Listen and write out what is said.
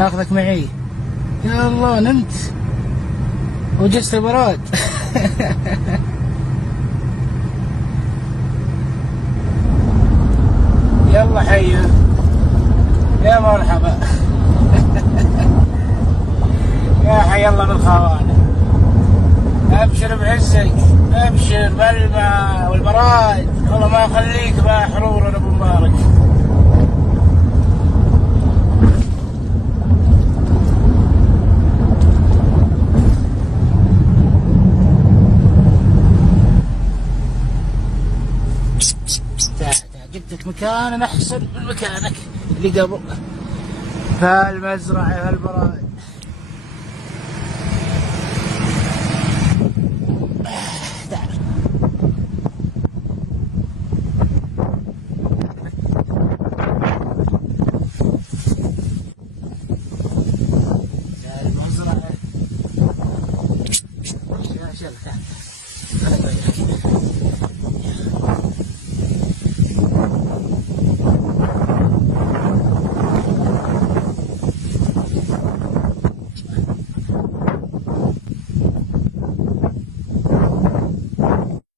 اخذك معي. يا الله نمت وجست براد. يلا حيو، يا مرحبا. يا حي الله بالخوانة. ابشر بعزك، ابشر بالماء والبراد، والله ما اخليك بقى حرور انا ابو مبارك. جبتك مكان احسن من مكانك اللي قبل، فالمزرعة فالبراد.